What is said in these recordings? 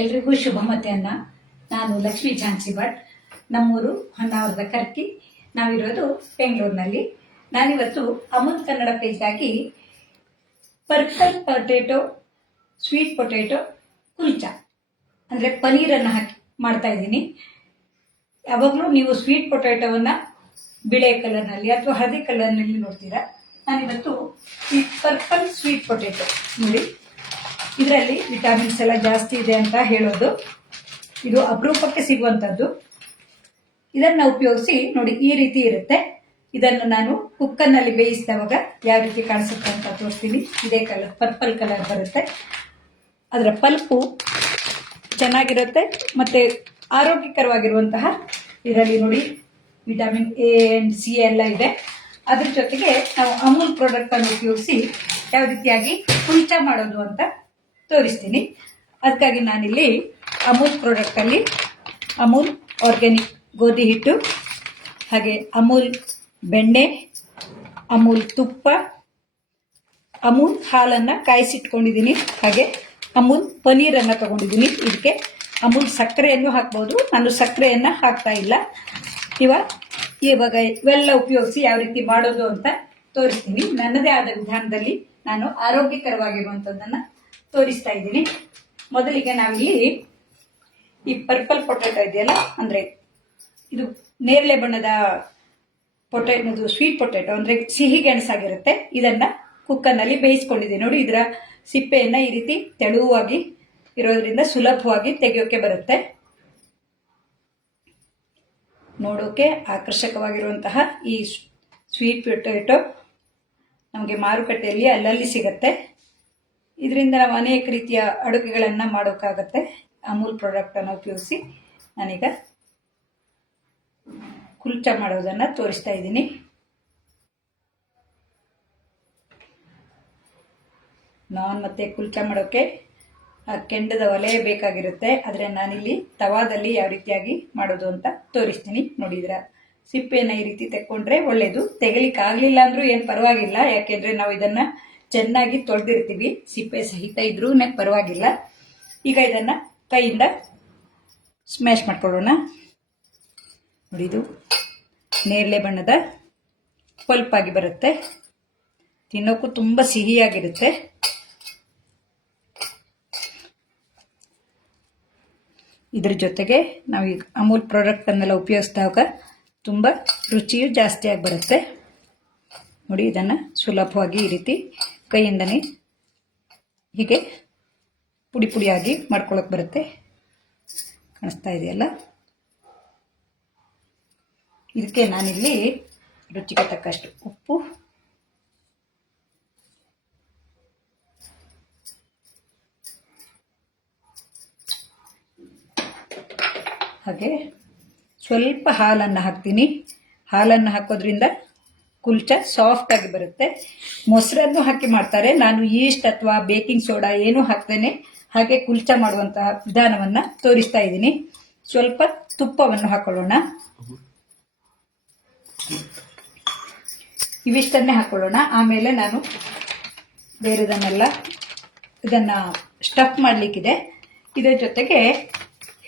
ಎಲ್ರಿಗೂ ಶುಭ ಮಧ್ಯಾಹ್ನ. ನಾನು ಲಕ್ಷ್ಮೀ ಝಾನ್ಸಿ ಭಟ್, ನಮ್ಮೂರು ಹೊನ್ನಾವರದ ಕರ್ಕಿ. ನಾವಿರೋದು ಬೆಂಗಳೂರಿನಲ್ಲಿ. ನಾನಿವತ್ತು ಅಮೂಲ್ ಕನ್ನಡ ಪೇಜ್ಗಾಗಿ purple potato sweet potato kulcha ಅಂದರೆ ಪನೀರನ್ನು ಹಾಕಿ ಮಾಡ್ತಾ ಇದ್ದೀನಿ. ಯಾವಾಗಲೂ ನೀವು ಸ್ವೀಟ್ ಪೊಟೇಟೊವನ್ನು ಬಿಳೆ ಕಲರ್ನಲ್ಲಿ ಅಥವಾ ಹಳದಿ ಕಲರ್ನಲ್ಲಿ ನೋಡ್ತೀರಾ. ನಾನಿವತ್ತು ಈ ಪರ್ಪಲ್ ಸ್ವೀಟ್ ಪೊಟೇಟೊ ನೋಡಿ, ಇದರಲ್ಲಿ ವಿಟಮಿನ್ಸ್ ಎಲ್ಲ ಜಾಸ್ತಿ ಇದೆ ಅಂತ ಹೇಳೋದು. ಇದು ಅಪರೂಪಕ್ಕೆ ಸಿಗುವಂಥದ್ದು. ಇದನ್ನು ಉಪಯೋಗಿಸಿ ನೋಡಿ, ಈ ರೀತಿ ಇರುತ್ತೆ. ಇದನ್ನು ನಾನು ಕುಕ್ಕರ್ನಲ್ಲಿ ಬೇಯಿಸಿದವಾಗ ಯಾವ ರೀತಿ ಕಾಣಿಸುತ್ತೆ ಅಂತ ತೋರಿಸ್ತೀನಿ. ಇದೇ ಕಲರ್, ಪರ್ಪಲ್ ಕಲರ್ ಬರುತ್ತೆ. ಅದರ ಪಲ್ಪು ಚೆನ್ನಾಗಿರುತ್ತೆ ಮತ್ತು ಆರೋಗ್ಯಕರವಾಗಿರುವಂತಹ, ಇದರಲ್ಲಿ ನೋಡಿ ವಿಟಮಿನ್ ಎ ಆ್ಯಂಡ್ ಸಿ ಎಲ್ಲ ಇದೆ. ಅದ್ರ ಜೊತೆಗೆ ನಾವು ಅಮೂಲ್ ಪ್ರಾಡಕ್ಟನ್ನು ಉಪಯೋಗಿಸಿ ಯಾವ ರೀತಿಯಾಗಿ ಕುಲ್ಚಾ ಮಾಡೋದು ಅಂತ ತೋರಿಸ್ತೀನಿ. ಅದಕ್ಕಾಗಿ ನಾನಿಲ್ಲಿ ಅಮೂಲ್ ಪ್ರಾಡಕ್ಟಲ್ಲಿ ಅಮೂಲ್ ಆರ್ಗ್ಯಾನಿಕ್ ಗೋಧಿ ಹಿಟ್ಟು, ಹಾಗೆ ಅಮೂಲ್ ಬೆಣ್ಣೆ, ಅಮೂಲ್ ತುಪ್ಪ, ಅಮೂಲ್ ಹಾಲನ್ನು ಕಾಯಿಸಿಟ್ಕೊಂಡಿದ್ದೀನಿ, ಹಾಗೆ ಅಮೂಲ್ ಪನೀರನ್ನು ತಗೊಂಡಿದ್ದೀನಿ. ಇದಕ್ಕೆ ಅಮೂಲ್ ಸಕ್ಕರೆಯನ್ನು ಹಾಕ್ಬೋದು. ನಾನು ಸಕ್ಕರೆಯನ್ನು ಹಾಕ್ತಾ ಇಲ್ಲ. ಇವಾಗ ಇವೆಲ್ಲ ಉಪಯೋಗಿಸಿ ಯಾವ ರೀತಿ ಮಾಡೋದು ಅಂತ ತೋರಿಸ್ತೀನಿ. ನನ್ನದೇ ಆದ ವಿಧಾನದಲ್ಲಿ ನಾನು ಆರೋಗ್ಯಕರವಾಗಿರುವಂಥದ್ದನ್ನು ತೋರಿಸ್ತಾ ಇದ್ದೀನಿ. ಮೊದಲಿಗೆ ನಾವಿಲ್ಲಿ ಈ ಪರ್ಪಲ್ ಪೊಟೇಟೊ ಇದೆಯಲ್ಲ, ಅಂದರೆ ಇದು ನೇರಳೆ ಬಣ್ಣದ ಪೊಟೇಟೊ, ಸ್ವೀಟ್ ಪೊಟೇಟೊ ಅಂದರೆ ಸಿಹಿ ಗೆಣಸಾಗಿರುತ್ತೆ. ಇದನ್ನು ಕುಕ್ಕರ್ನಲ್ಲಿ ಬೇಯಿಸ್ಕೊಂಡಿದ್ದೀನಿ. ನೋಡಿ, ಇದರ ಸಿಪ್ಪೆಯನ್ನು ಈ ರೀತಿ ತೆಳುವಾಗಿ ಇರೋದ್ರಿಂದ ಸುಲಭವಾಗಿ ತೆಗೆಯೋಕೆ ಬರುತ್ತೆ. ನೋಡೋಕೆ ಆಕರ್ಷಕವಾಗಿರುವಂತಹ ಈ ಸ್ವೀಟ್ ಪೊಟೇಟೊ ನಮಗೆ ಮಾರುಕಟ್ಟೆಯಲ್ಲಿ ಅಲ್ಲಲ್ಲಿ ಸಿಗುತ್ತೆ. ಇದರಿಂದ ನಾವು ಅನೇಕ ರೀತಿಯ ಅಡುಗೆಗಳನ್ನು ಮಾಡೋಕ್ಕಾಗತ್ತೆ. ಅಮೂಲ್ ಪ್ರಾಡಕ್ಟನ್ನು ಉಪಯೋಗಿಸಿ ನಾನೀಗ ಕುಲ್ಚಾ ಮಾಡೋದನ್ನು ತೋರಿಸ್ತಾ ಇದ್ದೀನಿ. ನಾನ್ ಮತ್ತೆ ಕುಲ್ಚಾ ಮಾಡೋಕ್ಕೆ ಕೆಂಡದ ಒಲೆ ಬೇಕಾಗಿರುತ್ತೆ. ಆದರೆ ನಾನಿಲ್ಲಿ ತವಾದಲ್ಲಿ ಯಾವ ರೀತಿಯಾಗಿ ಮಾಡೋದು ಅಂತ ತೋರಿಸ್ತೀನಿ. ನೋಡಿ, ಇದರ ಸಿಪ್ಪೆಯನ್ನು ಈ ರೀತಿ ತೆಕ್ಕೊಂಡ್ರೆ ಒಳ್ಳೆಯದು. ತೆಗಲಿಕ್ಕೆ ಆಗಲಿಲ್ಲ ಅಂದರೂ ಏನು ಪರವಾಗಿಲ್ಲ, ಯಾಕೆಂದರೆ ನಾವು ಇದನ್ನು ಚೆನ್ನಾಗಿ ತೊಳೆದಿರ್ತೀವಿ. ಸಿಪ್ಪೆ ಸಹಿತ ಇದ್ರೂ ಪರವಾಗಿಲ್ಲ. ಈಗ ಇದನ್ನು ಕೈಯಿಂದ ಸ್ಮ್ಯಾಶ್ ಮಾಡ್ಕೊಳ್ಳೋಣ. ನೋಡಿ, ಇದು ನೇರಳೆ ಬಣ್ಣದ ಪಲ್ಪಾಗಿ ಬರುತ್ತೆ. ತಿನ್ನೋಕ್ಕೂ ತುಂಬ ಸಿಹಿಯಾಗಿರುತ್ತೆ. ಇದ್ರ ಜೊತೆಗೆ ನಾವು ಈಗ ಅಮೂಲ್ ಪ್ರಾಡಕ್ಟನ್ನೆಲ್ಲ ಉಪಯೋಗಿಸಿದಾಗ ತುಂಬ ರುಚಿಯು ಜಾಸ್ತಿಯಾಗಿ ಬರುತ್ತೆ. ನೋಡಿ, ಇದನ್ನು ಸುಲಭವಾಗಿ ಈ ರೀತಿ ಕೈಯಿಂದನೇ ಹೀಗೆ ಪುಡಿ ಪುಡಿಯಾಗಿ ಮಾಡ್ಕೊಳ್ಳೋಕೆ ಬರುತ್ತೆ. ಕಾಣಿಸ್ತಾ ಇದೆಯಲ್ಲ. ಇದಕ್ಕೆ ನಾನಿಲ್ಲಿ ರುಚಿಗೆ ತಕ್ಕಷ್ಟು ಉಪ್ಪು, ಹಾಗೆ ಸ್ವಲ್ಪ ಹಾಲನ್ನು ಹಾಕ್ತೀನಿ. ಹಾಲನ್ನು ಹಾಕೋದ್ರಿಂದ ಕುಲ್ಚಾ ಸಾಫ್ಟ್ ಆಗಿ ಬರುತ್ತೆ. ಮೊಸರನ್ನು ಹಾಕಿ ಮಾಡ್ತಾರೆ. ನಾನು ಈಸ್ಟ್ ಅಥವಾ ಬೇಕಿಂಗ್ ಸೋಡಾ ಏನೂ ಹಾಕ್ತೇನೆ ಹಾಗೆ ಕುಲ್ಚಾ ಮಾಡುವಂತಹ ವಿಧಾನವನ್ನು ತೋರಿಸ್ತಾ ಇದ್ದೀನಿ. ಸ್ವಲ್ಪ ತುಪ್ಪವನ್ನು ಹಾಕೊಳ್ಳೋಣ. ಇವಿಷ್ಟನ್ನೇ ಹಾಕೊಳ್ಳೋಣ. ಆಮೇಲೆ ನಾನು ಬೇರೆದನ್ನೆಲ್ಲ ಇದನ್ನು ಸ್ಟಫ್ ಮಾಡಲಿಕ್ಕಿದೆ. ಇದರ ಜೊತೆಗೆ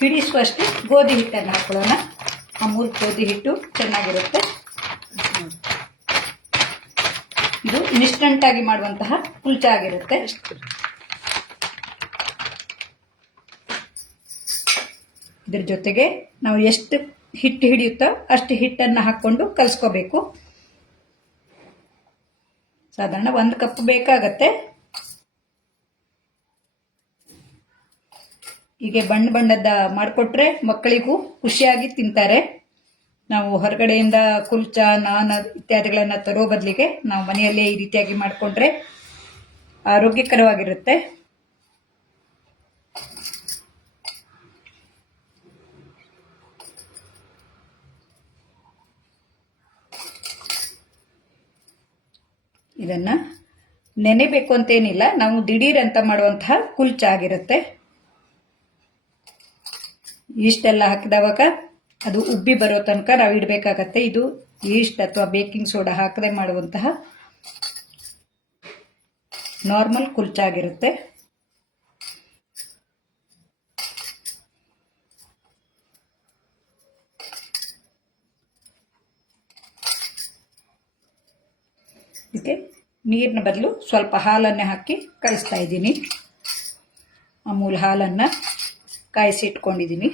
ಹಿಡಿಸುವಷ್ಟು ಗೋಧಿ ಹಿಟ್ಟನ್ನು ಹಾಕೊಳ್ಳೋಣ. ಅಮೂಲ್ ಗೋಧಿ ಹಿಟ್ಟು ಚೆನ್ನಾಗಿರುತ್ತೆ. ಇದು ಇನ್ಸ್ಟಂಟ್ ಆಗಿ ಮಾಡುವಂತಹ ಕುಲ್ಚಾ ಆಗಿರುತ್ತೆ. ಇದ್ರ ಜೊತೆಗೆ ನಾವು ಎಷ್ಟು ಹಿಟ್ಟು ಹಿಡಿಯುತ್ತೋ ಅಷ್ಟು ಹಿಟ್ಟನ್ನು ಹಾಕ್ಕೊಂಡು ಕಲಿಸ್ಕೋಬೇಕು. ಸಾಧಾರಣ 1 ಕಪ್ ಬೇಕಾಗತ್ತೆ. ಹೀಗೆ ಬಣ್ಣದ ಮಾಡಿಕೊಟ್ರೆ ಮಕ್ಕಳಿಗೂ ಖುಷಿಯಾಗಿ ತಿಂತಾರೆ. ನಾವು ಹೊರಗಡೆಯಿಂದ ಕುಲ್ಚಾ, ನಾನ್ ಇತ್ಯಾದಿಗಳನ್ನು ತರೋ ಬದಲಿಗೆ ನಾವು ಮನೆಯಲ್ಲೇ ಈ ರೀತಿಯಾಗಿ ಮಾಡಿಕೊಂಡ್ರೆ ಆರೋಗ್ಯಕರವಾಗಿರುತ್ತೆ. ಇದನ್ನು ನೆನೆಬೇಕು ಅಂತೇನಿಲ್ಲ, ನಾವು ದಿಢೀರ್ ಅಂತ ಮಾಡುವಂತಹ ಕುಲ್ಚಾ ಆಗಿರುತ್ತೆ. ಇಷ್ಟೆಲ್ಲ ಹಾಕಿದವಾಗ ಅದು ಉಬ್ಬಿ ಬರೋ ತನಕ ನಾವು ಇಡಬೇಕಾಗತ್ತೆ. ಇದು ಈಸ್ಟ್ ಅಥವಾ ಬೇಕಿಂಗ್ ಸೋಡಾ ಹಾಕದೆ ಮಾಡುವಂತಹ ನಾರ್ಮಲ್ ಕುಲ್ಚಾ ಆಗಿರುತ್ತೆ. ಇದಕ್ಕೆ ನೀರಿನ ಬದಲು ಸ್ವಲ್ಪ ಹಾಲನ್ನೇ ಹಾಕಿ ಕಾಯಿಸ್ತಾ ಇದ್ದೀನಿ. ಅಮೂಲ್ ಹಾಲನ್ನು ಕಾಯಿಸಿ ಇಟ್ಕೊಂಡಿದ್ದೀನಿ.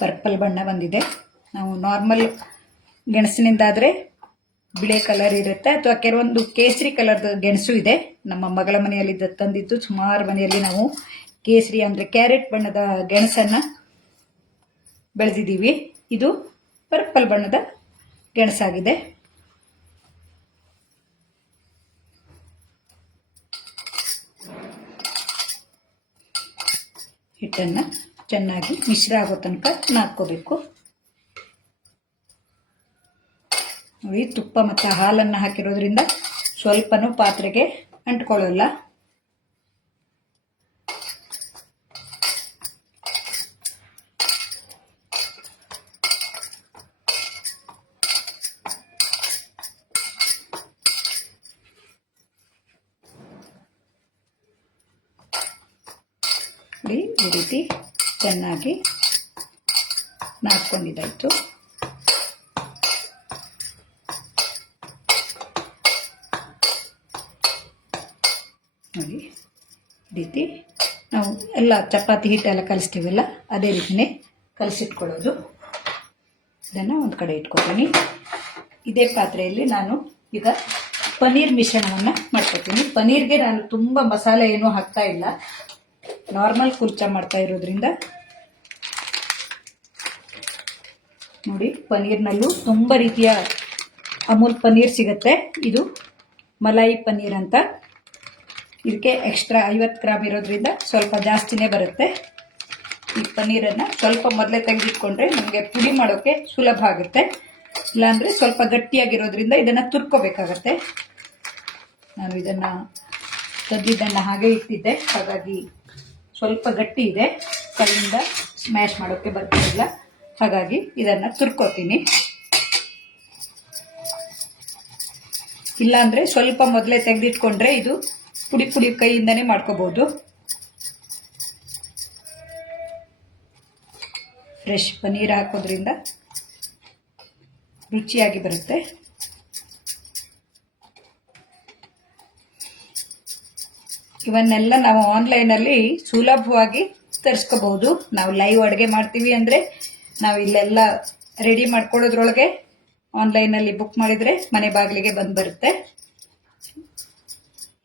ಪರ್ಪಲ್ ಬಣ್ಣ ಬಂದಿದೆ. ನಾವು ನಾರ್ಮಲ್ ಗೆಣಸಿನಿಂದಾದರೆ ಬಿಳೆ ಕಲರ್ ಇರುತ್ತೆ, ಅಥವಾ ಕೆಲವೊಂದು ಕೇಸರಿ ಕಲರ್ದು ಗೆಣಸು ಇದೆ. ನಮ್ಮ ಮಗಳ ಮನೆಯಲ್ಲಿ ತಂದಿದ್ದು ಸುಮಾರು ಮನೆಯಲ್ಲಿ ನಾವು ಕೇಸರಿ ಅಂದರೆ ಕ್ಯಾರೆಟ್ ಬಣ್ಣದ ಗೆಣಸನ್ನು ಬೆಳೆದಿದ್ದೀವಿ. ಇದು ಪರ್ಪಲ್ ಬಣ್ಣದ ಗೆಣಸಾಗಿದೆ. ಹಿಟ್ಟನ್ನು ಚೆನ್ನಾಗಿ ಮಿಶ್ರ ಆಗೋ ತನಕ ನಾದ್ಕೋಬೇಕು. ನೋಡಿ, ತುಪ್ಪ ಮತ್ತು ಹಾಲನ್ನು ಹಾಕಿರೋದ್ರಿಂದ ಸ್ವಲ್ಪನೂ ಪಾತ್ರೆಗೆ ಅಂಟ್ಕೊಳ್ಳಲ್ಲ. ಈ ರೀತಿ ಚೆನ್ನಾಗಿ ನಾದ್ಕೊಂಡಿದ್ದಾಯಿತು. ನೋಡಿ, ಈ ರೀತಿ ನಾವು ಎಲ್ಲ ಚಪಾತಿ ಹಿಟ್ಟೆಲ್ಲ ಕಲಿಸ್ತೀವಲ್ಲ ಅದೇ ರೀತಿಯೇ ಕಲಸಿಟ್ಕೊಳ್ಳೋದು. ಇದನ್ನು ಒಂದು ಕಡೆ ಇಟ್ಕೊತೀನಿ. ಇದೇ ಪಾತ್ರೆಯಲ್ಲಿ ನಾನು ಈಗ ಪನ್ನೀರ್ ಮಿಶ್ರಣವನ್ನು ಮಾಡ್ಕೊತೀನಿ. ಪನ್ನೀರ್ಗೆ ನಾನು ತುಂಬ ಮಸಾಲೆ ಏನೂ ಹಾಕ್ತಾ ಇಲ್ಲ, ನಾರ್ಮಲ್ ಕುಲ್ಚಾ ಮಾಡ್ತಾ ಇರೋದ್ರಿಂದ. ನೋಡಿ, ಪನ್ನೀರ್ನಲ್ಲೂ ತುಂಬ ರೀತಿಯ ಅಮೂಲ್ ಪನ್ನೀರ್ ಸಿಗುತ್ತೆ. ಇದು ಮಲಾಯಿ ಪನ್ನೀರ್ ಅಂತ. ಇದಕ್ಕೆ ಎಕ್ಸ್ಟ್ರಾ 50 ಗ್ರಾಮ್ ಇರೋದ್ರಿಂದ ಸ್ವಲ್ಪ ಜಾಸ್ತಿನೇ ಬರುತ್ತೆ. ಈ ಪನ್ನೀರನ್ನು ಸ್ವಲ್ಪ ಮೊದಲೇ ತೆಗೆದಿಟ್ಕೊಂಡ್ರೆ ನಮಗೆ ಪುಡಿ ಮಾಡೋಕ್ಕೆ ಸುಲಭ ಆಗುತ್ತೆ. ಇಲ್ಲಾಂದರೆ ಸ್ವಲ್ಪ ಗಟ್ಟಿಯಾಗಿರೋದ್ರಿಂದ ಇದನ್ನು ತುರ್ಕೋಬೇಕಾಗತ್ತೆ. ನಾನು ಇದನ್ನು ತಂದಿದ್ದನ್ನು ಹಾಗೆ ಇಟ್ಟಿದ್ದೆ, ಹಾಗಾಗಿ ಸ್ವಲ್ಪ ಗಟ್ಟಿ ಇದೆ, ಕೈಯಿಂದ ಸ್ಮ್ಯಾಶ್ ಮಾಡೋಕ್ಕೆ ಬರ್ತಿಲ್ಲ. ಹಾಗಾಗಿ ಇದನ್ನು ತುರ್ಕೋತೀನಿ. ಇಲ್ಲಾಂದರೆ ಸ್ವಲ್ಪ ಮೊದಲೇ ತೆಗೆದಿಟ್ಕೊಂಡ್ರೆ ಇದು ಪುಡಿ ಪುಡಿ ಕೈಯಿಂದನೇ ಮಾಡ್ಕೋಬಹುದು. ಫ್ರೆಶ್ ಪನ್ನೀರ್ ಹಾಕೋದ್ರಿಂದ ರುಚಿಯಾಗಿ ಬರುತ್ತೆ. ಇವನ್ನೆಲ್ಲ ನಾವು ಆನ್ಲೈನಲ್ಲಿ ಸುಲಭವಾಗಿ ತರಿಸ್ಕೋಬಹುದು. ನಾವು ಲೈವ್ ಅಡುಗೆ ಮಾಡ್ತೀವಿ ಅಂದರೆ ನಾವು ಇಲ್ಲೆಲ್ಲ ರೆಡಿ ಮಾಡ್ಕೊಳ್ಳೋದ್ರೊಳಗೆ ಆನ್ಲೈನಲ್ಲಿ ಬುಕ್ ಮಾಡಿದರೆ ಮನೆ ಬಾಗಿಲಿಗೆ ಬಂದು ಬರುತ್ತೆ.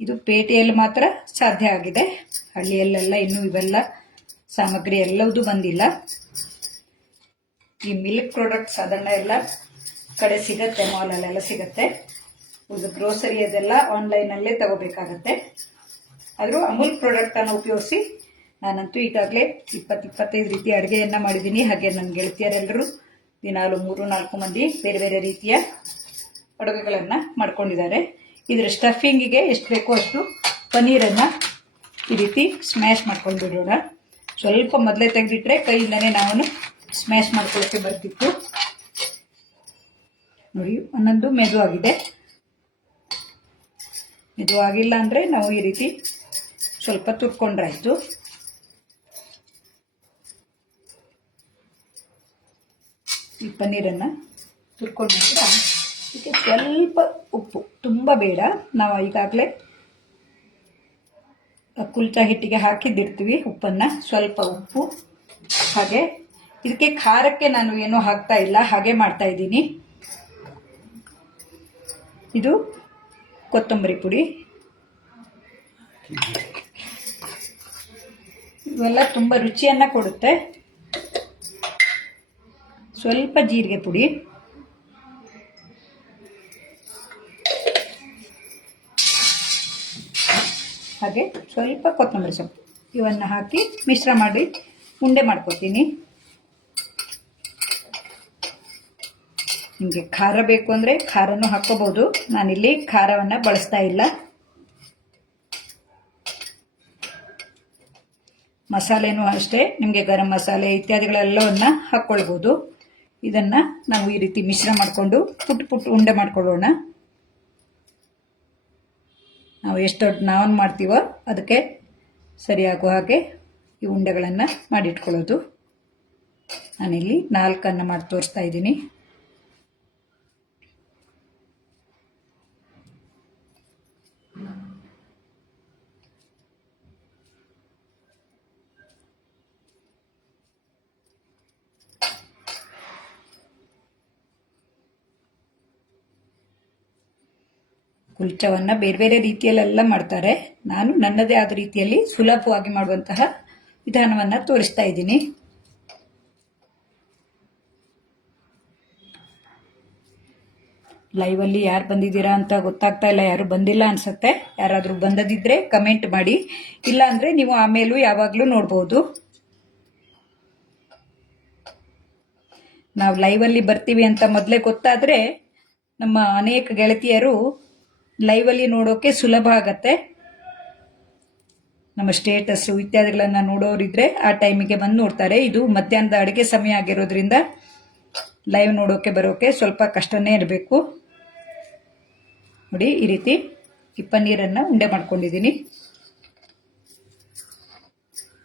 ಇದು ಪೇಟೆಯಲ್ಲಿ ಮಾತ್ರ ಸಾಧ್ಯ ಆಗಿದೆ, ಹಳ್ಳಿಯಲ್ಲೆಲ್ಲ ಇನ್ನೂ ಇವೆಲ್ಲ ಸಾಮಗ್ರಿ ಎಲ್ಲವೂ ಬಂದಿಲ್ಲ. ಈ ಮಿಲ್ಕ್ ಪ್ರಾಡಕ್ಟ್ಸ್ ಅದನ್ನ ಎಲ್ಲ ಕಡೆ ಸಿಗುತ್ತೆ, ಮಾಲಲ್ಲೆಲ್ಲ ಸಿಗುತ್ತೆ. ಇದು ಗ್ರೋಸರಿ ಅದೆಲ್ಲ ಆನ್ಲೈನಲ್ಲೇ ತಗೋಬೇಕಾಗತ್ತೆ. ಆದರೂ ಅಮೂಲ್ ಪ್ರಾಡಕ್ಟನ್ನು ಉಪಯೋಗಿಸಿ ನಾನಂತೂ ಈಗಾಗಲೇ 20-25 ರೀತಿ ಅಡುಗೆಯನ್ನು ಮಾಡಿದ್ದೀನಿ. ಹಾಗೆ ನನ್ನ ಗೆಳತಿಯರೆಲ್ಲರೂ ದಿನಾಲು 3-4 ಮಂದಿ ಬೇರೆ ಬೇರೆ ರೀತಿಯ ಅಡುಗೆಗಳನ್ನು ಮಾಡ್ಕೊಂಡಿದ್ದಾರೆ. ಇದರ ಸ್ಟಫಿಂಗಿಗೆ ಎಷ್ಟು ಬೇಕೋ ಅಷ್ಟು ಪನ್ನೀರನ್ನು ಈ ರೀತಿ ಸ್ಮ್ಯಾಶ್ ಮಾಡ್ಕೊಂಡು ಬಿಡೋಣ. ಸ್ವಲ್ಪ ಮೊದಲೇ ತೆಗೆದಿಟ್ರೆ ಕೈಯಿಂದನೇ ನಾವು ಸ್ಮ್ಯಾಶ್ ಮಾಡ್ಕೊಳ್ಳೋಕ್ಕೆ ಬರ್ತಿತ್ತು. ನೋಡಿ, ಒಂದೊಂದು ಮೆದುವಾಗಿದೆ. ಮೆದುವಾಗಿಲ್ಲ ಅಂದರೆ ನಾವು ಈ ರೀತಿ ಸ್ವಲ್ಪ ತುರ್ಕೊಂಡ್ರಾಯ್ತು. ಈ ಪನ್ನೀರನ್ನು ತುರ್ಕೊಂಡ ನಂತರ ಇದಕ್ಕೆ ಸ್ವಲ್ಪ ಉಪ್ಪು, ತುಂಬ ಬೇಡ, ನಾವು ಈಗಾಗಲೇ ಕುಲ್ಚಾ ಹಿಟ್ಟಿಗೆ ಹಾಕಿದ್ದಿರ್ತೀವಿ ಉಪ್ಪನ್ನು, ಸ್ವಲ್ಪ ಉಪ್ಪು. ಹಾಗೆ ಇದಕ್ಕೆ ಖಾರಕ್ಕೆ ನಾನು ಏನೂ ಹಾಕ್ತಾ ಇಲ್ಲ, ಹಾಗೆ ಮಾಡ್ತಾ ಇದ್ದೀನಿ. ಇದು ಕೊತ್ತಂಬರಿ ಪುಡಿ, ಇವೆಲ್ಲ ತುಂಬ ರುಚಿಯನ್ನು ಕೊಡುತ್ತೆ. ಸ್ವಲ್ಪ ಜೀರಿಗೆ ಪುಡಿ, ಹಾಗೆ ಸ್ವಲ್ಪ ಕೊತ್ತಂಬರಿ ಸೊಪ್ಪು, ಇವನ್ನು ಹಾಕಿ ಮಿಶ್ರ ಮಾಡಿ ಉಂಡೆ ಮಾಡ್ಕೊತೀನಿ. ನಿಮಗೆ ಖಾರ ಬೇಕು ಅಂದರೆ ಖಾರನೂ ಹಾಕ್ಕೋಬಹುದು. ನಾನಿಲ್ಲಿ ಖಾರವನ್ನು ಬಳಸ್ತಾ ಇಲ್ಲ. ಮಸಾಲೆನೂ ಅಷ್ಟೇ, ನಿಮಗೆ ಗರಂ ಮಸಾಲೆ ಇತ್ಯಾದಿಗಳೆಲ್ಲವನ್ನು ಹಾಕ್ಕೊಳ್ಬೋದು. ಇದನ್ನು ನಾವು ಈ ರೀತಿ ಮಿಶ್ರ ಮಾಡಿಕೊಂಡು ಪುಟ್ಟ ಪುಟ್ಟ ಉಂಡೆ ಮಾಡ್ಕೊಳ್ಳೋಣ. ನಾವು ಎಷ್ಟು ದೊಡ್ಡ ನಾನ್ ಮಾಡ್ತೀವೋ ಅದಕ್ಕೆ ಸರಿಯಾಗುವ ಹಾಗೆ ಈ ಉಂಡೆಗಳನ್ನು ಮಾಡಿಟ್ಕೊಳ್ಳೋದು. ನಾನಿಲ್ಲಿ 4 ಮಾಡಿ ತೋರಿಸ್ತಾ ಇದ್ದೀನಿ. ಕುಲ್ಚವನ್ನು ಬೇರೆ ಬೇರೆ ರೀತಿಯಲ್ಲೆಲ್ಲ ಮಾಡ್ತಾರೆ. ನಾನು ನನ್ನದೇ ಆದ ರೀತಿಯಲ್ಲಿ ಸುಲಭವಾಗಿ ಮಾಡುವಂತಹ ವಿಧಾನವನ್ನು ತೋರಿಸ್ತಾ ಇದ್ದೀನಿ. ಲೈವಲ್ಲಿ ಯಾರು ಬಂದಿದ್ದೀರಾ ಅಂತ ಗೊತ್ತಾಗ್ತಾ ಇಲ್ಲ, ಯಾರು ಬಂದಿಲ್ಲ ಅನ್ಸುತ್ತೆ. ಯಾರಾದರೂ ಬಂದದಿದ್ರೆ ಕಮೆಂಟ್ ಮಾಡಿ, ಇಲ್ಲ ಅಂದರೆ ನೀವು ಆಮೇಲೂ ಯಾವಾಗಲೂ ನೋಡ್ಬೋದು. ನಾವು ಲೈವಲ್ಲಿ ಬರ್ತೀವಿ ಅಂತ ಮೊದಲೇ ಗೊತ್ತಾದರೆ ನಮ್ಮ ಅನೇಕ ಗೆಳತಿಯರು ಲೈವಲ್ಲಿ ನೋಡೋಕೆ ಸುಲಭ ಆಗತ್ತೆ. ನಮ್ಮ ಸ್ಟೇಟಸ್ಸು ಇತ್ಯಾದಿಗಳನ್ನು ನೋಡೋರಿದ್ರೆ ಆ ಟೈಮಿಗೆ ಬಂದು ನೋಡ್ತಾರೆ. ಇದು ಮಧ್ಯಾಹ್ನದ ಅಡುಗೆ ಸಮಯ ಆಗಿರೋದ್ರಿಂದ ಲೈವ್ ನೋಡೋಕೆ ಬರೋಕೆ ಸ್ವಲ್ಪ ಕಷ್ಟನೇ ಇರಬೇಕು. ನೋಡಿ, ಈ ರೀತಿ ಈ ಪನ್ನೀರನ್ನು ಉಂಡೆ ಮಾಡ್ಕೊಂಡಿದ್ದೀನಿ.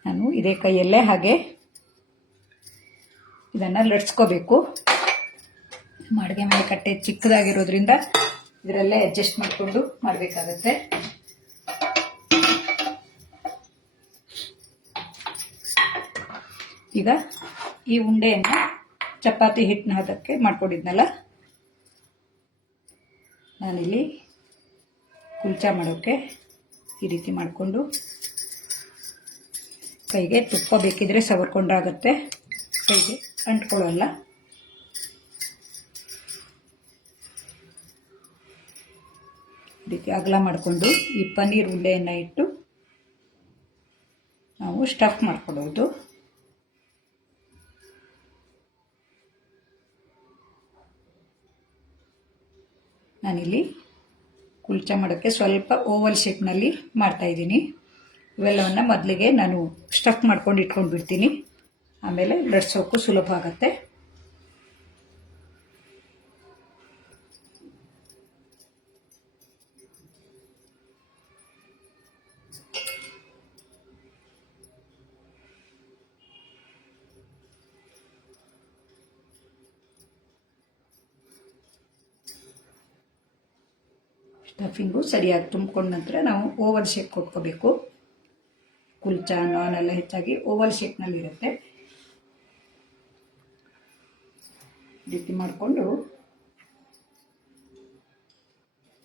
ನಾನು ಇದೇ ಕೈಯಲ್ಲೇ ಹಾಗೆ ಇದನ್ನು ಲಟ್ಸ್ಕೋಬೇಕು. ಅಡುಗೆ ಮನೆ ಕಟ್ಟೆ ಚಿಕ್ಕದಾಗಿರೋದ್ರಿಂದ ಇದರಲ್ಲೇ ಅಡ್ಜಸ್ಟ್ ಮಾಡಿಕೊಂಡು ಮಾಡಬೇಕಾಗತ್ತೆ. ಈಗ ಈ ಉಂಡೆಯನ್ನು ಚಪಾತಿ ಹಿಟ್ಟಿನ ಹದಕ್ಕೆ ಮಾಡ್ಕೊಂಡಿದ್ನಲ್ಲ, ನಾನಿಲ್ಲಿ ಕುಲ್ಚಾ ಮಾಡೋಕ್ಕೆ ಈ ರೀತಿ ಮಾಡಿಕೊಂಡು ಕೈಗೆ ತುಪ್ಪ ಬೇಕಿದ್ರೆ ಸವರ್ಕೊಂಡ್ರಾಗತ್ತೆ, ಕೈಗೆ ಅಂಟ್ಕೊಳ್ಳಲ್ಲ. ಈ ರೀತಿ ಅಗಲ ಮಾಡಿಕೊಂಡು ಈ ಪನ್ನೀರ್ ಉಂಡೆಯನ್ನು ಇಟ್ಟು ನಾವು ಸ್ಟಫ್ ಮಾಡ್ಕೊಳ್ಳೋದು. ನಾನಿಲ್ಲಿ ಕುಲ್ಚಾ ಮಾಡೋಕ್ಕೆ ಸ್ವಲ್ಪ ಓವಲ್ ಶೇಪ್ನಲ್ಲಿ ಮಾಡ್ತಾಯಿದ್ದೀನಿ. ಇವೆಲ್ಲವನ್ನು ಮೊದಲಿಗೆ ನಾನು ಸ್ಟಫ್ ಮಾಡ್ಕೊಂಡು ಇಟ್ಕೊಂಡು ಬಿಡ್ತೀನಿ, ಆಮೇಲೆ ಲಟ್ಸೋಕ್ಕೂ ಸುಲಭ ಆಗುತ್ತೆ. ಸ್ಟಫಿಂಗು ಸರಿಯಾಗಿ ತುಂಬಿಕೊಂಡ ನಂತರ ನಾವು ಓವಲ್ ಶೇಪ್ ಕೊಟ್ಕೋಬೇಕು. ಕುಲ್ಚಾ ನಾನ್ ಎಲ್ಲ ಹೆಚ್ಚಾಗಿ ಓವಲ್ ಶೇಪ್ನಲ್ಲಿರುತ್ತೆ. ಈ ರೀತಿ ಮಾಡಿಕೊಂಡು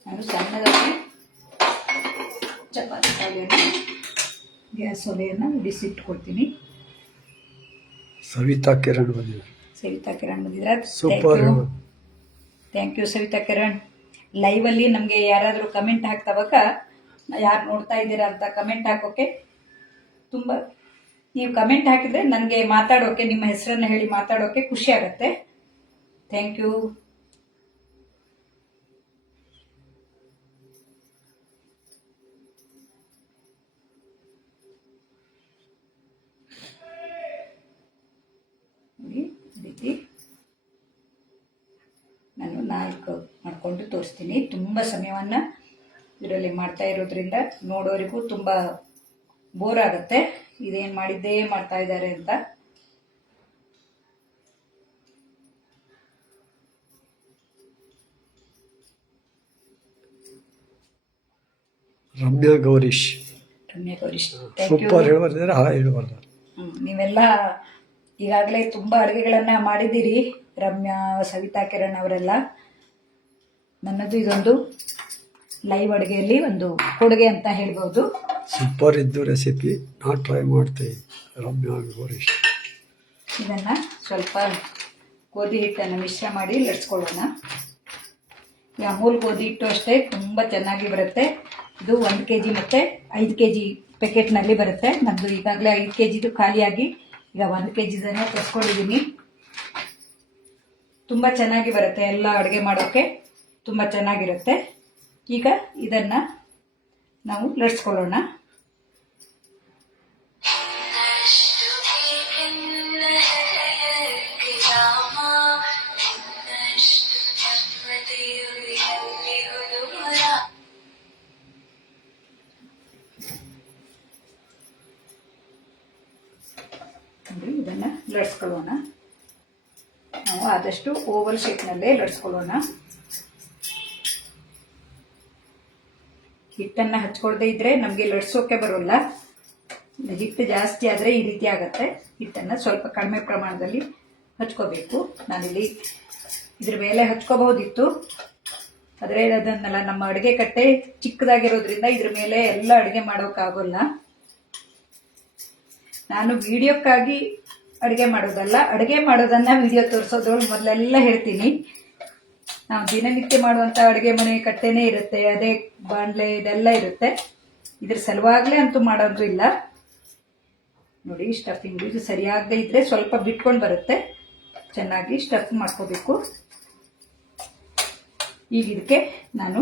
ನಾನು ಸಣ್ಣದಾಗಿ ಚಪಾತಿ ಕಾಲಿಯನ್ನು ಗ್ಯಾಸ್ ಒಲೆಯನ್ನು ಬಿಸಿಟ್ಕೊಳ್ತೀನಿ. ಸವಿತಾ ಕಿರಣ್ ಬಂದಿದ್ದಾರೆ. Super, thank you Savita Kiran. ಲೈವಲ್ಲಿ ನಮಗೆ ಯಾರಾದರೂ ಕಮೆಂಟ್ ಹಾಕ್ತವಾಗ ಯಾರು ನೋಡ್ತಾ ಇದ್ದೀರಾ ಅಂತ ಕಮೆಂಟ್ ಹಾಕೋಕೆ ತುಂಬ, ನೀವು ಕಮೆಂಟ್ ಹಾಕಿದ್ರೆ ನನಗೆ ಮಾತಾಡೋಕೆ, ನಿಮ್ಮ ಹೆಸರನ್ನು ಹೇಳಿ ಮಾತಾಡೋಕೆ ಖುಷಿ ಆಗುತ್ತೆ. Thank you. ರೀತಿ ನಾನು 4 ಮಾಡಿಕೊಂಡು ತೋರಿಸ್ತೀನಿ. ತುಂಬ ಸಮಯವನ್ನು ಇದರಲ್ಲಿ ಮಾಡ್ತಾ ಇರೋದ್ರಿಂದ ನೋಡೋರಿಗೂ ತುಂಬ ಬೋರ್ ಆಗುತ್ತೆ, ಇದೇನು ಮಾಡಿದ್ದೇ ಮಾಡ್ತಾ ಇದ್ದಾರೆ ಅಂತ. ರಮ್ಯಾ ಗೌರೀಶ್ ಸೂಪರ್ ಹೇಳಬಾರ್ದು. ನೀವೆಲ್ಲ ಈಗಾಗಲೇ ತುಂಬ ಅಡುಗೆಗಳನ್ನು ಮಾಡಿದ್ದೀರಿ, ರಮ್ಯಾ, ಸವಿತಾ ಕಿರಣ್ ಅವರೆಲ್ಲ. ನನ್ನದು ಇದೊಂದು ಲೈವ್ ಅಡುಗೆಯಲ್ಲಿ ಒಂದು ಕೊಡುಗೆ ಅಂತ ಹೇಳ್ಬೋದು. ಸೂಪರ್ ಇದ್ದು ರೆಸಿಪಿ, ನಾ ಟ್ರೈ ಮಾಡ್ತೇವೆ. ರಮ್ಯಾ ಗೌರೀಶ್. ಇದನ್ನು ಸ್ವಲ್ಪ ಗೋಧಿ ಹಿಟ್ಟನ್ನು ಮಿಶ್ರ ಮಾಡಿ ಲಟ್ಸ್ಕೊಳ್ಳೋಣ. ಈ ಅಮೂಲ್ ಗೋಧಿ ಹಿಟ್ಟು ಅಷ್ಟೇ ತುಂಬ ಚೆನ್ನಾಗಿ ಬರುತ್ತೆ. ಇದು 1 kg ಮತ್ತು 5 kg ಪ್ಯಾಕೆಟ್ನಲ್ಲಿ ಬರುತ್ತೆ. ನಮ್ಮದು ಈಗಾಗಲೇ 5 kgದು ಖಾಲಿಯಾಗಿ ಈಗ 1 kgದನ್ನೇ ತರಿಸ್ಕೊಂಡಿದ್ದೀನಿ. ತುಂಬ ಚೆನ್ನಾಗಿ ಬರುತ್ತೆ, ಎಲ್ಲ ಅಡುಗೆ ಮಾಡೋಕ್ಕೆ ತುಂಬ ಚೆನ್ನಾಗಿರುತ್ತೆ. ಈಗ ಇದನ್ನು ನಾವು ಲಟ್ಸ್ಕೊಳ್ಳೋಣ. ಲಟ್ಸ್ಕೊಳ್ಳೋಣ. ನಾವು ಆದಷ್ಟು ಓವಲ್ ಶೇಪ್ನಲ್ಲೇ ಲಟ್ಸ್ಕೊಳ್ಳೋಣ. ಹಿಟ್ಟನ್ನು ಹಚ್ಕೊಳ್ದೇ ಇದ್ರೆ ನಮಗೆ ಲಟ್ಸೋಕೆ ಬರೋಲ್ಲ. ಹಿಟ್ಟು ಜಾಸ್ತಿ ಆದರೆ ಈ ರೀತಿ ಆಗುತ್ತೆ. ಹಿಟ್ಟನ್ನು ಸ್ವಲ್ಪ ಕಡಿಮೆ ಪ್ರಮಾಣದಲ್ಲಿ ಹಚ್ಕೋಬೇಕು. ನಾನಿಲ್ಲಿ ಇದ್ರ ಮೇಲೆ ಹಚ್ಕೋಬಹುದಿತ್ತು, ಆದರೆ ಅದನ್ನೆಲ್ಲ ನಮ್ಮ ಅಡುಗೆ ಕಟ್ಟೆ ಚಿಕ್ಕದಾಗಿರೋದ್ರಿಂದ ಇದ್ರ ಮೇಲೆ ಎಲ್ಲ ಅಡುಗೆ ಮಾಡೋಕ್ಕಾಗೋಲ್ಲ. ನಾನು ವಿಡಿಯೋಕ್ಕಾಗಿ ಅಡುಗೆ ಮಾಡೋದಲ್ಲ, ಅಡುಗೆ ಮಾಡೋದನ್ನ ವಿಡಿಯೋ ತೋರಿಸೋದ್ರೊಳಗೆ ಮೊದಲೆಲ್ಲ ಹೇಳ್ತೀನಿ. ನಾವು ದಿನನಿತ್ಯ ಮಾಡುವಂಥ ಅಡುಗೆ ಮನೆ ಕಟ್ಟೆನೇ ಇರುತ್ತೆ, ಅದೇ ಬಾಣಲೆ ಇದೆಲ್ಲ ಇರುತ್ತೆ. ಇದ್ರ ಸಲುವಾಗಲೇ ಅಂತೂ ಮಾಡೋದು ಇಲ್ಲ. ನೋಡಿ, ಸ್ಟಫಿಂಗ್ ಇದು ಸರಿಯಾಗದೇ ಇದ್ರೆ ಸ್ವಲ್ಪ ಬಿಟ್ಕೊಂಡು ಬರುತ್ತೆ. ಚೆನ್ನಾಗಿ ಸ್ಟಫ್ ಮಾಡ್ಕೋಬೇಕು. ಈಗ ಇದಕ್ಕೆ ನಾನು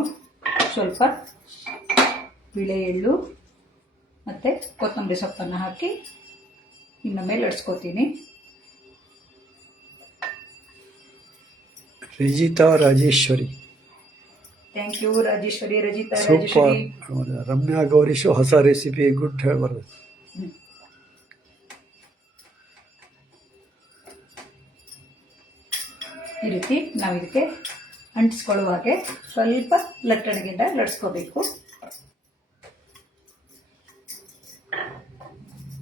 ಸ್ವಲ್ಪ ಬಿಳೆ ಎಳ್ಳು ಮತ್ತು ಕೊತ್ತಂಬರಿ ಸೊಪ್ಪನ್ನು ಹಾಕಿ ಇನ್ನೊಮ್ಮೆ ಲಟ್ಸ್ಕೊತೀನಿ. Rajitha Rajeshwari, thank you Rajeshwari. Rajitha super. Rajeshwari. Ramya Gourish ಹೊಸ ರೆಸಿಪಿ ಗುಡ್ ಹೇಳ್ಬಾರ್ದು. ಈ ರೀತಿ ನಾವು ಇದಕ್ಕೆ ಅಂಟಿಸ್ಕೊಳ್ಳುವ ಹಾಗೆ ಸ್ವಲ್ಪ ಲಟ್ಟಣಿಗೆಯಿಂದ ಲಟ್ಸ್ಕೋಬೇಕು.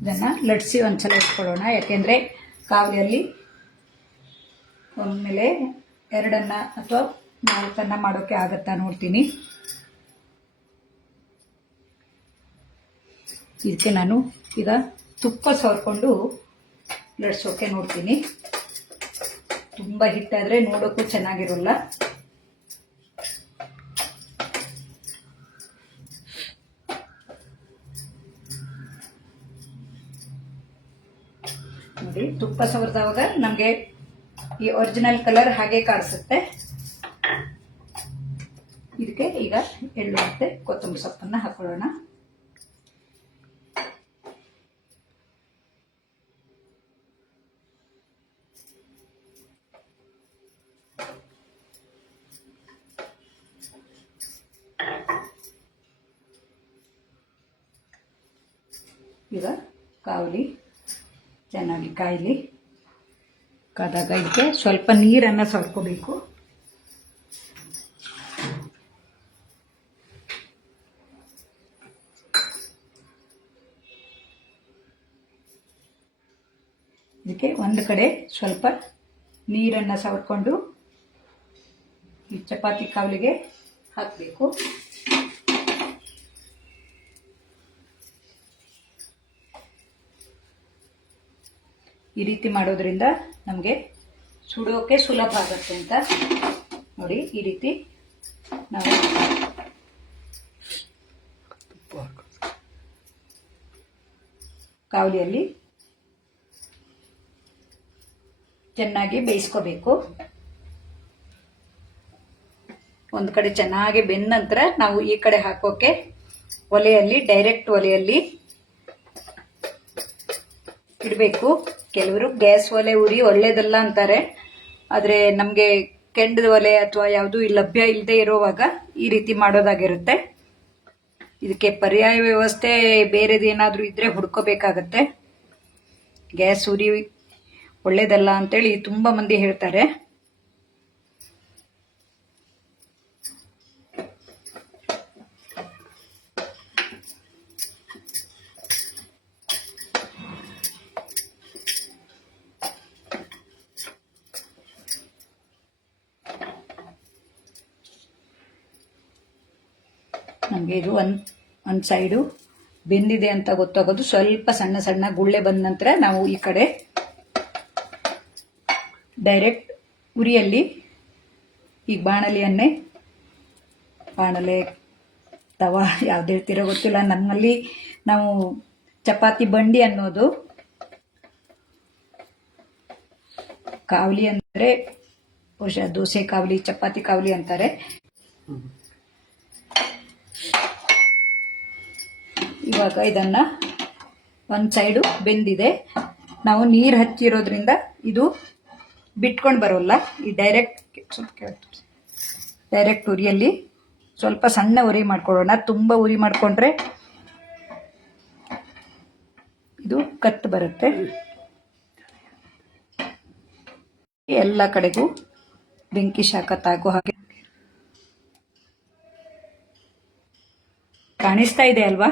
ಇದನ್ನು ಲಟ್ಸಿ ಒಂದ್ಸಲ ಇಟ್ಕೊಳ್ಳೋಣ. ಯಾಕೆಂದರೆ ಕಾವಲಿಯಲ್ಲಿ ಒಮ್ಮೆಲೆ 2 ಅಥವಾ 4 ಮಾಡೋಕ್ಕೆ ಆಗತ್ತಾ ನೋಡ್ತೀನಿ. ಇದಕ್ಕೆ ನಾನು ಈಗ ತುಪ್ಪ ಸವರ್ಕೊಂಡು ಲಟ್ಸೋಕೆ ನೋಡ್ತೀನಿ. ತುಂಬ ಹಿಟ್ಟಾದರೆ ನೋಡೋಕ್ಕೂ ಚೆನ್ನಾಗಿರೋಲ್ಲ. ನೋಡಿ, ತುಪ್ಪ ಸವರ್ದವಾಗ ನಮಗೆ ಈ ಒರಿಜಿನಲ್ ಕಲರ್ ಹಾಗೆ ಕಾಣಿಸುತ್ತೆ. ಇದಕ್ಕೆ ಈಗ ಎಳ್ಳು ಮತ್ತೆ ಕೊತ್ತಂಬರಿ ಸೊಪ್ಪನ್ನು ಹಾಕೊಳ್ಳೋಣ. ಈಗ ಕಾವಲಿ ಚೆನ್ನಾಗಿ ಕಾಯಲಿ. ಕಾದಾಗ ಇದಕ್ಕೆ ಸ್ವಲ್ಪ ನೀರನ್ನು ಸವರ್ಕೋಬೇಕು. ಇದಕ್ಕೆ ಒಂದು ಕಡೆ ಸ್ವಲ್ಪ ನೀರನ್ನು ಸವರ್ಕೊಂಡು ಈ ಚಪಾತಿ ಕಾವಲಿಗೆ ಹಾಕಬೇಕು. ಈ ರೀತಿ ಮಾಡೋದ್ರಿಂದ ನಮಗೆ ಸುಡೋಕೆ ಸುಲಭ ಆಗುತ್ತೆ ಅಂತ. ನೋಡಿ, ಈ ರೀತಿ ನಾವು ಕಾವಲಿಯಲ್ಲಿ ಚೆನ್ನಾಗಿ ಬೇಯಿಸ್ಕೋಬೇಕು. ಒಂದು ಕಡೆ ಚೆನ್ನಾಗಿ ಬೆಂದ ನಂತರ ನಾವು ಈ ಕಡೆ ಹಾಕೋಕೆ ಡೈರೆಕ್ಟ್ ಒಲೆಯಲ್ಲಿ ಇಡಬೇಕು. ಕೆಲವರು ಗ್ಯಾಸ್ ಒಲೆ ಉರಿ ಒಳ್ಳೇದಲ್ಲ ಅಂತಾರೆ, ಆದರೆ ನಮಗೆ ಕೆಂಡದ ಒಲೆ ಅಥವಾ ಯಾವುದೂ ಲಭ್ಯ ಇಲ್ಲದೆ ಇರುವಾಗ ಈ ರೀತಿ ಮಾಡೋದಾಗಿರುತ್ತೆ. ಇದಕ್ಕೆ ಪರ್ಯಾಯ ವ್ಯವಸ್ಥೆ ಬೇರೆದೇನಾದರೂ ಇದ್ರೆ ಹುಡ್ಕೋಬೇಕಾಗತ್ತೆ. ಗ್ಯಾಸ್ ಉರಿ ಒಳ್ಳೇದಲ್ಲ ಅಂತೇಳಿ ತುಂಬ ಮಂದಿ ಹೇಳ್ತಾರೆ. ನಮಗೆ ಇದು ಒಂದು ಸೈಡು ಬೆಂದಿದೆ ಅಂತ ಗೊತ್ತಾಗೋದು ಸ್ವಲ್ಪ ಸಣ್ಣ ಸಣ್ಣ ಗುಳ್ಳೆ ಬಂದ ನಂತರ ನಾವು ಈ ಕಡೆ ಡೈರೆಕ್ಟ್ ಉರಿಯಲ್ಲಿ ಈ ಬಾಣಲೆ ತವಾ ಯಾವ್ದು ಹೇಳ್ತಿರೋ ಗೊತ್ತಿಲ್ಲ, ನಮ್ಮಲ್ಲಿ ನಾವು ಚಪಾತಿ ಬಂಡಿ ಅನ್ನೋದು. ಕಾವಲಿ ಅಂದರೆ ಬಹುಶಃ ದೋಸೆ ಕಾವಲಿ, ಚಪಾತಿ ಕಾವಲಿ ಅಂತಾರೆ. ಇವಾಗ ಇದನ್ನ ಒಂದು ಸೈಡು ಬೆಂದಿದೆ. ನಾವು ನೀರು ಹಚ್ಚಿರೋದ್ರಿಂದ ಇದು ಬಿಟ್ಕೊಂಡು ಬರೋಲ್ಲ. ಈ ಡೈರೆಕ್ಟ್ ಉರಿಯಲ್ಲಿ ಸ್ವಲ್ಪ ಸಣ್ಣ ಉರಿ ಮಾಡ್ಕೊಳ್ಳೋಣ. ತುಂಬ ಉರಿ ಮಾಡಿಕೊಂಡ್ರೆ ಇದು ಕತ್ತು ಬರುತ್ತೆ. ಎಲ್ಲ ಕಡೆಗೂ ಬೆಂಕಿ ಶಾಖ ತಾಗೋ ಹಾಗೆ ಕಾಣಿಸ್ತಾ ಇದೆ ಅಲ್ವಾ?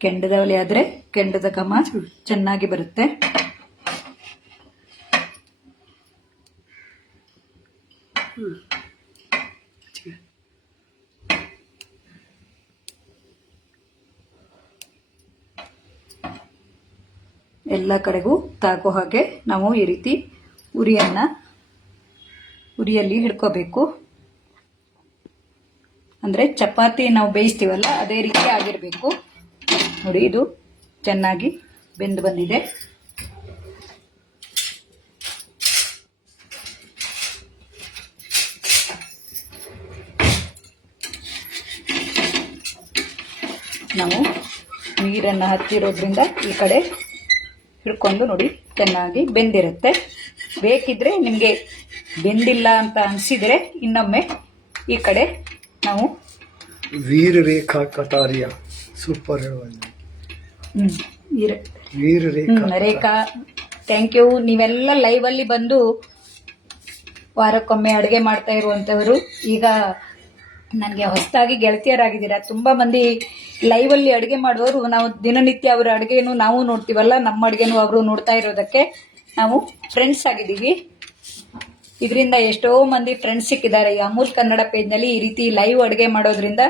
ಕೆಂಡದ ಒಲೆ ಆದ್ರೆ ಕೆಂಡದ ಘಮ ಚೆನ್ನಾಗಿ ಬರುತ್ತೆ. ಎಲ್ಲ ಕಡೆಗೂ ತಾಗೋ ಹಾಗೆ ನಾವು ಈ ರೀತಿ ಉರಿಯಲ್ಲಿ ಹಿಡ್ಕೋಬೇಕು. ಅಂದ್ರೆ ಚಪಾತಿ ನಾವು ಬೇಯಿಸ್ತೀವಲ್ಲ ಅದೇ ರೀತಿ ಆಗಿರ್ಬೇಕು. ನೋಡಿ, ಇದು ಚೆನ್ನಾಗಿ ಬೆಂದು ಬಂದಿದೆ. ನಾವು ನೀರನ್ನು ಹತ್ತಿರೋದ್ರಿಂದ ಈ ಕಡೆ ಹಿಡ್ಕೊಂಡು ನೋಡಿ ಚೆನ್ನಾಗಿ ಬೆಂದಿರುತ್ತೆ. ಬೇಕಿದ್ರೆ ನಿಮಗೆ ಬೆಂದಿಲ್ಲ ಅಂತ ಅನಿಸಿದರೆ ಇನ್ನೊಮ್ಮೆ ಈ ಕಡೆ ನಾವು ವೀರ ರೇಖಾ ಕಟಾರಿಯ ಸೂಪರ್ ರೇಖಾ, ಥ್ಯಾಂಕ್ ಯು. ನೀವೆಲ್ಲ ಲೈವ್ ಅಲ್ಲಿ ಬಂದು ವಾರಕ್ಕೊಮ್ಮೆ ಅಡುಗೆ ಮಾಡ್ತಾ ಇರುವಂತವರು ಈಗ ನನಗೆ ಹೊಸದಾಗಿ ಗೆಳತಿಯರಾಗಿದ್ದೀರಾ. ತುಂಬಾ ಮಂದಿ ಲೈವ್ ಅಲ್ಲಿ ಅಡುಗೆ ಮಾಡುವವರು ನಾವು ದಿನನಿತ್ಯ ಅವರ ಅಡುಗೆನು ನಾವು ನೋಡ್ತೀವಲ್ಲ, ನಮ್ಮ ಅಡುಗೆನು ಅವರು ನೋಡ್ತಾ ಇರೋದಕ್ಕೆ ನಾವು ಫ್ರೆಂಡ್ಸ್ ಆಗಿದ್ದೀವಿ. ಇದರಿಂದ ಎಷ್ಟೋ ಮಂದಿ ಫ್ರೆಂಡ್ಸ್ ಸಿಕ್ಕಿದ್ದಾರೆ. ಈ ಅಮೂಲ್ ಕನ್ನಡ ಪೇಜ್ನಲ್ಲಿ ಈ ರೀತಿ ಲೈವ್ ಅಡುಗೆ ಮಾಡೋದ್ರಿಂದ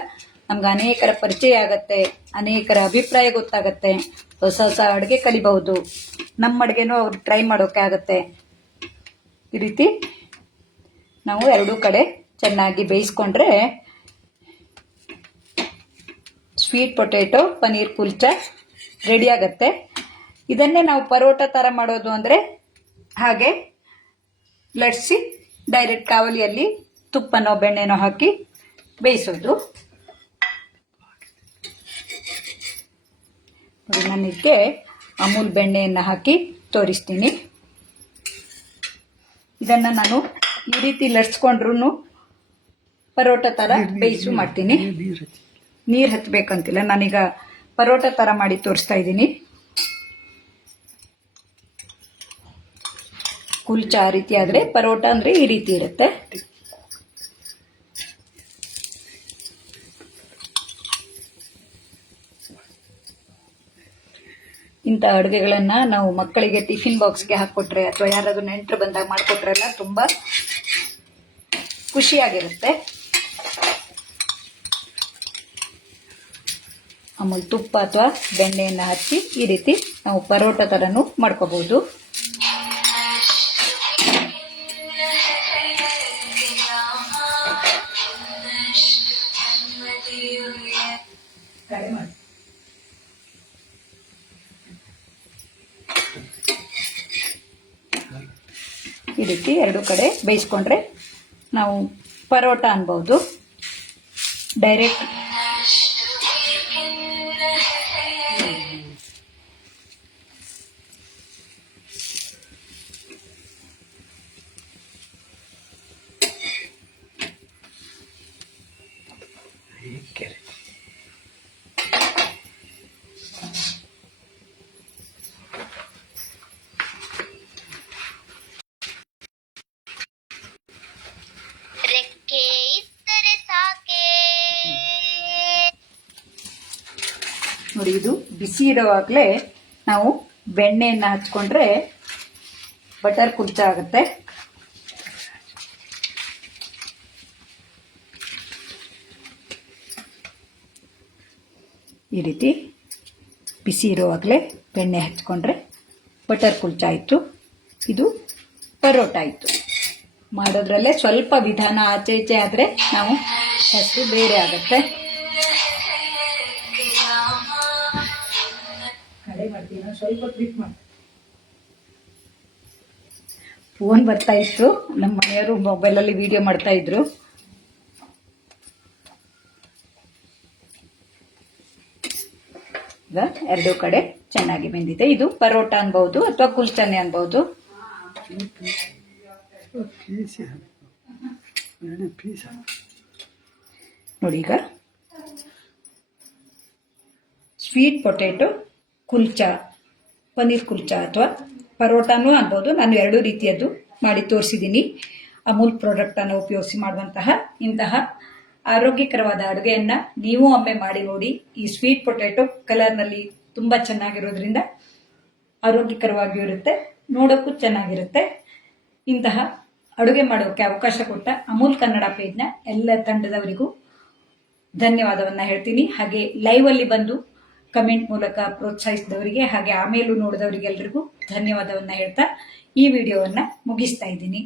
ನಮ್ಗೆ ಅನೇಕರ ಪರಿಚಯ ಆಗತ್ತೆ, ಅನೇಕರ ಅಭಿಪ್ರಾಯ ಗೊತ್ತಾಗತ್ತೆ, ಹೊಸ ಹೊಸ ಅಡುಗೆ ಕಲಿಬಹುದು, ನಮ್ಮ ಅಡುಗೆನೂ ಅವ್ರು ಟ್ರೈ ಮಾಡೋಕೆ ಆಗತ್ತೆ. ಈ ರೀತಿ ನಾವು ಎರಡೂ ಕಡೆ ಚೆನ್ನಾಗಿ ಬೇಯಿಸ್ಕೊಂಡ್ರೆ sweet potato paneer kulcha ready ಆಗತ್ತೆ. ಇದನ್ನೇ ನಾವು ಪರೋಟ ತರ ಮಾಡೋದು ಅಂದ್ರೆ ಹಾಗೆ ಲಟ್ಸಿ ಡೈರೆಕ್ಟ್ ಕಾವಲಿಯಲ್ಲಿ ತುಪ್ಪನೋ ಬೆಣ್ಣೆನೋ ಹಾಕಿ ಬೇಯಿಸೋದು. ನಾನು ಇದಕ್ಕೆ ಅಮೂಲ್ ಬೆಣ್ಣೆಯನ್ನು ಹಾಕಿ ತೋರಿಸ್ತೀನಿ. ಇದನ್ನ ನಾನು ಈ ರೀತಿ ಲಟ್ಸ್ಕೊಂಡ್ರು ಪರೋಟ ತರ ಬೇಯಿಸು ಮಾಡ್ತೀನಿ. ನೀರು ಹತ್ತಬೇಕಂತಿಲ್ಲ, ನಾನೀಗ ಪರೋಟ ತರ ಮಾಡಿ ತೋರಿಸ್ತಾ ಇದ್ದೀನಿ. ಕುಲ್ಚಾ ಆ ರೀತಿ ಆದ್ರೆ ಪರೋಟ ಅಂದ್ರೆ ಈ ರೀತಿ ಇರುತ್ತೆ. ಇಂಥ ಅಡುಗೆಗಳನ್ನ ನಾವು ಮಕ್ಕಳಿಗೆ ಟಿಫಿನ್ ಬಾಕ್ಸ್ಗೆ ಹಾಕೊಟ್ರೆ ಅಥವಾ ಯಾರಾದ್ರೂ ನೆಂಟರು ಬಂದಾಗ ಮಾಡಿಕೊಟ್ರೆಲ್ಲ ತುಂಬಾ ಖುಷಿಯಾಗಿರುತ್ತೆ. ಅಮೂಲ್ ತುಪ್ಪ ಅಥವಾ ಬೆಣ್ಣೆಯನ್ನು ಹಚ್ಚಿ ಈ ರೀತಿ ನಾವು ಪರೋಟ ತರನು ಮಾಡ್ಕೋಬಹುದು. ಈ ರೀತಿ ಎರಡು ಕಡೆ ಬೇಯಿಸ್ಕೊಂಡ್ರೆ ನಾವು ಪರೋಟ ಅನ್ಬಹುದು. ಡೈರೆಕ್ಟ್ ನೋಡಿ, ಇದು ಬಿಸಿ ಇರುವಾಗಲೇ ನಾವು ಬೆಣ್ಣೆಯನ್ನು ಹಚ್ಕೊಂಡ್ರೆ ಬಟರ್ ಕುಲ್ಚಾ ಆಗುತ್ತೆ. ಈ ರೀತಿ ಬಿಸಿ ಇರುವಾಗಲೇ ಬೆಣ್ಣೆ ಹಚ್ಕೊಂಡ್ರೆ ಬಟರ್ ಕುಲ್ಚಾ ಆಯಿತು. ಇದು ಪರೋಟ ಆಯಿತು. ಮಾಡೋದ್ರಲ್ಲೇ ಸ್ವಲ್ಪ ವಿಧಾನ ಆಚೆ ಈಚೆ ಆದರೆ ನಾವು ಹೆಸರು ಬೇರೆ ಆಗುತ್ತೆ. ಸ್ವಲ್ಪ ಕ್ಲಿಕ್ ಮಾಡಿ. ಫೋನ್ ಬರ್ತಾ ಇತ್ತು, ನಮ್ಮ ಮನೆಯವರು ಮೊಬೈಲಲ್ಲಿ ವಿಡಿಯೋ ಮಾಡ್ತಾ ಇದ್ರು. ಈಗ ಎರಡೂ ಕಡೆ ಚೆನ್ನಾಗಿ ಬೆಂದಿದೆ. ಇದು ಪರೋಟ ಅನ್ಬಹುದು ಅಥವಾ ಕುಲ್ಚಾನೆ ಅನ್ಬಹುದು. ಪೀಸ ನೋಡಿ, ಈಗ ಸ್ವೀಟ್ ಪೊಟೆಟೊ ಕುಲ್ಚಾ, ಪನ್ನೀರ್ ಕುಲ್ಚಾ ಅಥವಾ ಪರೋಟಾನೂ ಅನ್ಬೋದು. ನಾನು ಎರಡೂ ರೀತಿಯದ್ದು ಮಾಡಿ ತೋರಿಸಿದ್ದೀನಿ. ಅಮೂಲ್ ಪ್ರಾಡಕ್ಟನ್ನು ಉಪಯೋಗಿಸಿ ಮಾಡುವಂತಹ ಇಂತಹ ಆರೋಗ್ಯಕರವಾದ ಅಡುಗೆಯನ್ನು ನೀವು ಒಮ್ಮೆ ಮಾಡಿ ನೋಡಿ. ಈ ಸ್ವೀಟ್ ಪೊಟೆಟೊ ಕಲರ್ನಲ್ಲಿ ತುಂಬ ಚೆನ್ನಾಗಿರೋದ್ರಿಂದ ಆರೋಗ್ಯಕರವಾಗಿಯೂ ಇರುತ್ತೆ, ನೋಡೋಕ್ಕೂ ಚೆನ್ನಾಗಿರುತ್ತೆ. ಇಂತಹ ಅಡುಗೆ ಮಾಡೋಕ್ಕೆ ಅವಕಾಶ ಕೊಟ್ಟ ಅಮೂಲ್ ಕನ್ನಡ ಪೇಜ್ನ ಎಲ್ಲ ತಂಡದವರಿಗೂ ಧನ್ಯವಾದವನ್ನು ಹೇಳ್ತೀನಿ. ಹಾಗೆ ಲೈವಲ್ಲಿ ಬಂದು ಕಮೆಂಟ್ ಮೂಲಕ ಪ್ರೋತ್ಸಾಹಿಸಿದವರಿಗೆ ಹಾಗೆ ಆಮೇಲೂ ನೋಡಿದವರಿಗೆಲ್ಲರಿಗೂ ಧನ್ಯವಾದವನ್ನು ಹೇಳ್ತಾ ಈ ವಿಡಿಯೋವನ್ನು ಮುಗಿಸ್ತಾ ಇದ್ದೀನಿ.